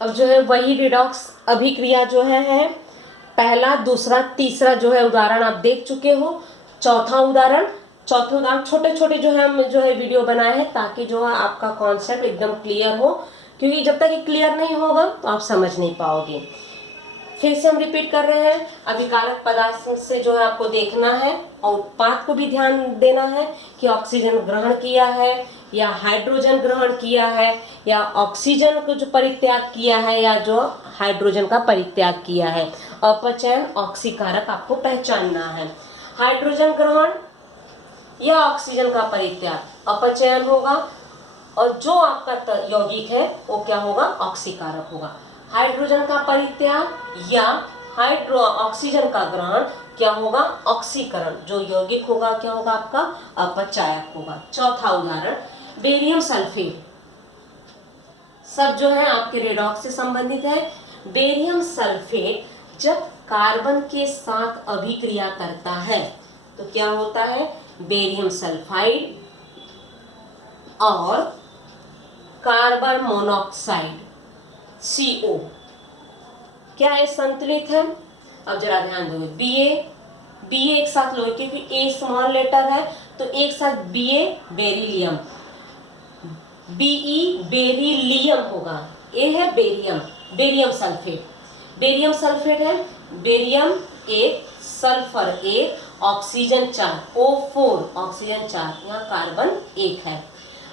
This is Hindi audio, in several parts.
अब जो है वही रिडॉक्स अभिक्रिया जो है पहला, दूसरा, तीसरा जो है उदाहरण आप देख चुके हो। चौथे उदाहरण छोटे छोटे जो है हम जो है वीडियो बनाए हैं ताकि जो है आपका कॉन्सेप्ट एकदम क्लियर हो, क्योंकि जब तक ये क्लियर नहीं होगा तो आप समझ नहीं पाओगे। फिर से हम रिपीट कर रहे हैं, अभिकारक पदार्थ से जो है आपको देखना है और उत्पाद को भी ध्यान देना है कि ऑक्सीजन ग्रहण किया है या हाइड्रोजन ग्रहण किया है, या ऑक्सीजन को जो परित्याग किया है या जो हाइड्रोजन का परित्याग किया है। अपचयन ऑक्सीकारक आपको पहचानना है। हाइड्रोजन ग्रहण या ऑक्सीजन का परित्याग अपचयन होगा, और जो आपका यौगिक है वो क्या होगा, ऑक्सीकारक होगा। हाइड्रोजन का परित्याग या ऑक्सीजन का ग्रहण क्या होगा, ऑक्सीकरण। जो यौगिक होगा क्या होगा आपका, अपचायक होगा। चौथा उदाहरण बेरियम सल्फेट, सब जो है आपके रेडॉक्स से संबंधित है। बेरियम सल्फेट जब कार्बन के साथ अभिक्रिया करता है तो क्या होता है, बेरियम सल्फाइड और कार्बन मोनोऑक्साइड CO क्या है, संतुलित है। अब जरा ध्यान दो, बी ए एक साथ लो क्योंकि ए स्मॉल लेटर है, तो एक साथ BA बेरिलियम, BE बेरिलियम होगा। ए है बेरियम, बेरियम सल्फेट है। Barium 1, sulphur 1, oxygen 4, O4 oxygen 4, यहाँ कार्बन 1 है।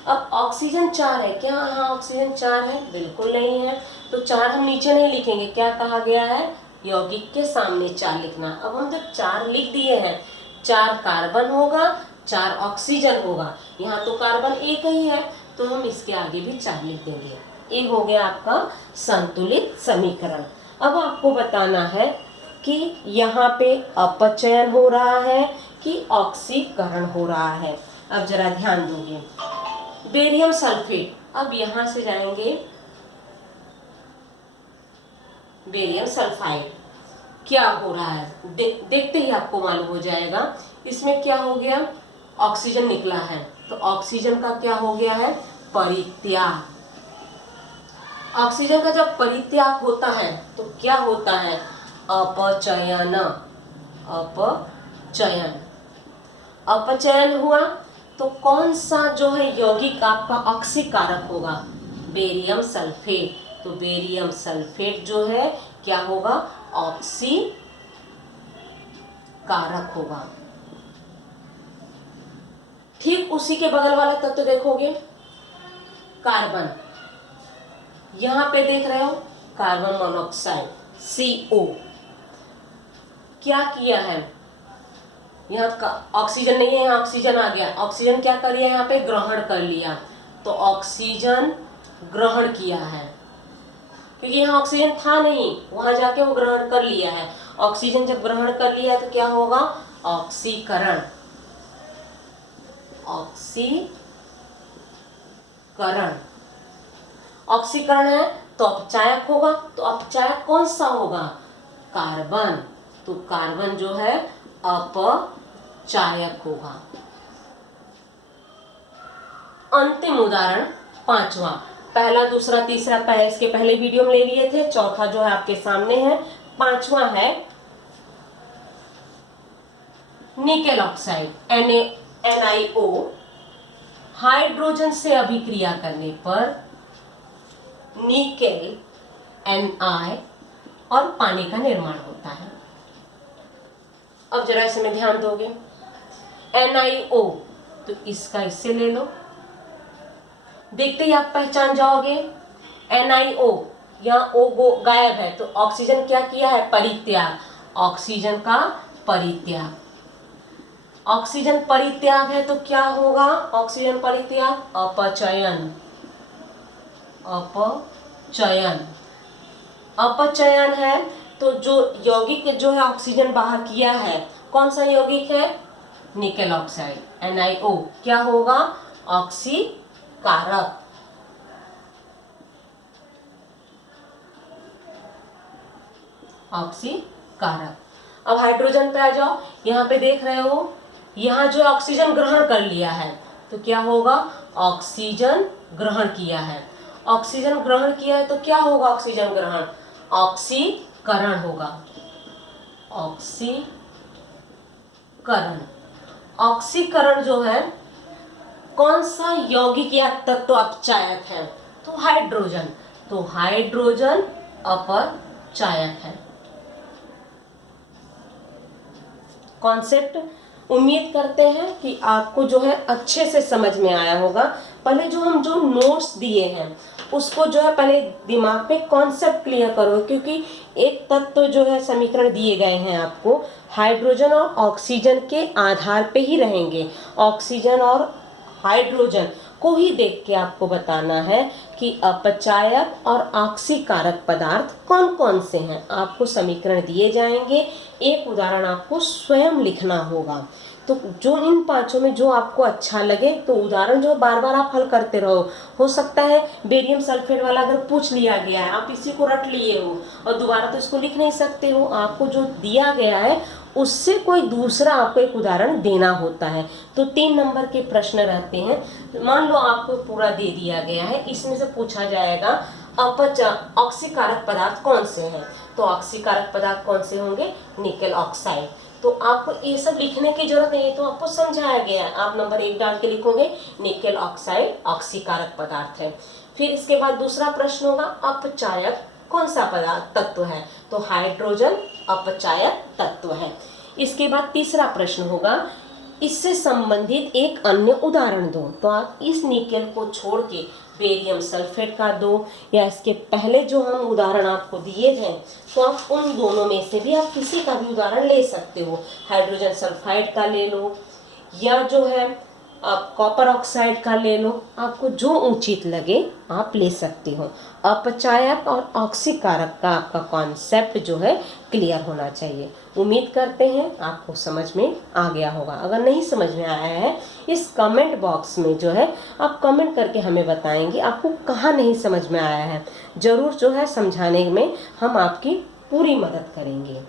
अब ऑक्सीजन 4 है, क्या यहाँ ऑक्सीजन 4 है, बिल्कुल नहीं है, तो 4 हम नीचे नहीं लिखेंगे। क्या कहा गया है, यौगिक के सामने 4 लिखना। अब हम जब 4 लिख दिए हैं, 4 कार्बन होगा, 4 ऑक्सीजन होगा, यहाँ तो कार्बन 1 ही है, तो हम इसके आगे भी 4 लिख देंगे। ये हो गया आपका संतुलित समीकरण। अब आपको बताना है कि यहाँ पे अपचयन हो रहा है कि ऑक्सीकरण हो रहा है। अब जरा ध्यान दोगे, बेरियम सल्फेट, अब यहां से जाएंगे बेरियम सल्फाइड, क्या हो रहा है देखते ही आपको मालूम हो जाएगा। इसमें क्या हो गया, ऑक्सीजन निकला है, तो ऑक्सीजन का क्या हो गया है, परित्याग। ऑक्सीजन का जब परित्याग होता है तो क्या होता है, अपचयन। अपचयन हुआ तो कौन सा जो है यौगिक आपका ऑक्सीकारक होगा, बेरियम सल्फेट। तो बेरियम सल्फेट जो है क्या होगा, ऑक्सीकारक होगा। ठीक उसी के बगल वाला तत्व तो देखोगे, कार्बन, यहां पे देख रहे हो कार्बन मोनोऑक्साइड CO, क्या किया है, यहाँ का ऑक्सीजन नहीं है, यहाँ ऑक्सीजन आ गया, ऑक्सीजन क्या कर लिया, यहाँ पे ग्रहण कर लिया, तो ऑक्सीजन ग्रहण किया है, क्योंकि यहाँ ऑक्सीजन था नहीं, वहां जाके वो ग्रहण कर लिया है। ऑक्सीजन जब ग्रहण कर लिया तो क्या होगा, ऑक्सीकरण। ऑक्सीकरण है तो अपचायक होगा, तो अपचायक कौन सा होगा, कार्बन, तो कार्बन जो है अपचायक होगा। अंतिम उदाहरण पांचवा, पहला दूसरा तीसरा पहले इसके पहले वीडियो में ले लिए थे, चौथा जो है आपके सामने है, पांचवा है निकेल ऑक्साइड NiO, हाइड्रोजन से अभिक्रिया करने पर निकेल Na और पानी का निर्माण होता है। अब जरा इसमें ध्यान दोगे, NiO तो इसका इससे ले लो, देखते ही आप पहचान जाओगे NiO, यहाँ O गायब है, तो ऑक्सीजन क्या किया है, परित्याग, ऑक्सीजन का परित्याग। ऑक्सीजन परित्याग है तो क्या होगा, ऑक्सीजन परित्याग, अपचयन है तो जो यौगिक जो है ऑक्सीजन बाहर किया है, कौन सा यौगिक है, निकेल ऑक्साइड NiO, क्या होगा, ऑक्सीकारक। अब हाइड्रोजन पे आ जाओ, यहाँ पे देख रहे हो, यहाँ जो ऑक्सीजन ग्रहण कर लिया है तो क्या होगा, ऑक्सीजन ग्रहण किया है, ऑक्सीजन ग्रहण किया है तो क्या होगा ऑक्सीजन ग्रहण? ऑक्सीकरण होगा, ऑक्सीकरण। ऑक्सीकरण जो है कौन सा यौगिक या तत्व अपचायक है? तो हाइड्रोजन, तो हाइड्रोजन अपचायक है। कॉन्सेप्ट उम्मीद करते हैं कि आपको जो है अच्छे से समझ में आया होगा। पहले जो हम जो नोट्स दिए हैं उसको जो है पहले दिमाग पे कॉन्सेप्ट क्लियर करो, क्योंकि एक तत्व जो है समीकरण दिए गए हैं आपको हाइड्रोजन और ऑक्सीजन के आधार पे ही रहेंगे। ऑक्सीजन और हाइड्रोजन को ही देख के आपको बताना है कि अपचायक और ऑक्सीकारक पदार्थ कौन कौन से हैं। आपको समीकरण दिए जाएंगे, एक उदाहरण आपको स्वयं लिखना होगा। तो जो इन पांचों में जो आपको अच्छा लगे तो उदाहरण जो बार बार आप हल करते रहो। हो सकता है बेरियम सल्फेट वाला अगर पूछ लिया गया है, आप इसी को रट लिए हो और दोबारा तो इसको लिख नहीं सकते हो, आपको जो दिया गया है उससे कोई दूसरा आपको एक उदाहरण देना होता है। तो 3 नंबर के प्रश्न रहते हैं। मान लो आपको पूरा दे दिया गया है, इसमें से पूछा जाएगा ऑक्सीकारक पदार्थ कौन से हैं। तो ऑक्सीकारक पदार्थ कौन से होंगे? Nickel oxide. तो आपको ये सब लिखने की जरूरत नहीं है, तो आपको समझाया गया है। आप नंबर 1 डाल के लिखोगे निकेल ऑक्साइड ऑक्सीकारक पदार्थ है। फिर इसके बाद दूसरा प्रश्न होगा अपचायक कौन सा पदार्थ तत्व है? तो हाइड्रोजन अपचायक तत्व है। इसके बाद तीसरा प्रश्न होगा इससे संबंधित एक अन्य उदाहरण दो। तो आप इस निकेल को छोड़ के बेरियम सल्फेट का दो, या इसके पहले जो हम उदाहरण आपको दिए थे तो आप उन दोनों में से भी आप किसी का भी उदाहरण ले सकते हो। हाइड्रोजन सल्फाइड का ले लो या जो है आप कॉपर ऑक्साइड का ले लो, आपको जो उचित लगे आप ले सकते हो। अपचायक और ऑक्सीकारक का आपका कॉन्सेप्ट जो है क्लियर होना चाहिए। उम्मीद करते हैं आपको समझ में आ गया होगा। अगर नहीं समझ में आया है इस कमेंट बॉक्स में जो है आप कमेंट करके हमें बताएंगे आपको कहाँ नहीं समझ में आया है। ज़रूर जो है समझाने में हम आपकी पूरी मदद करेंगे।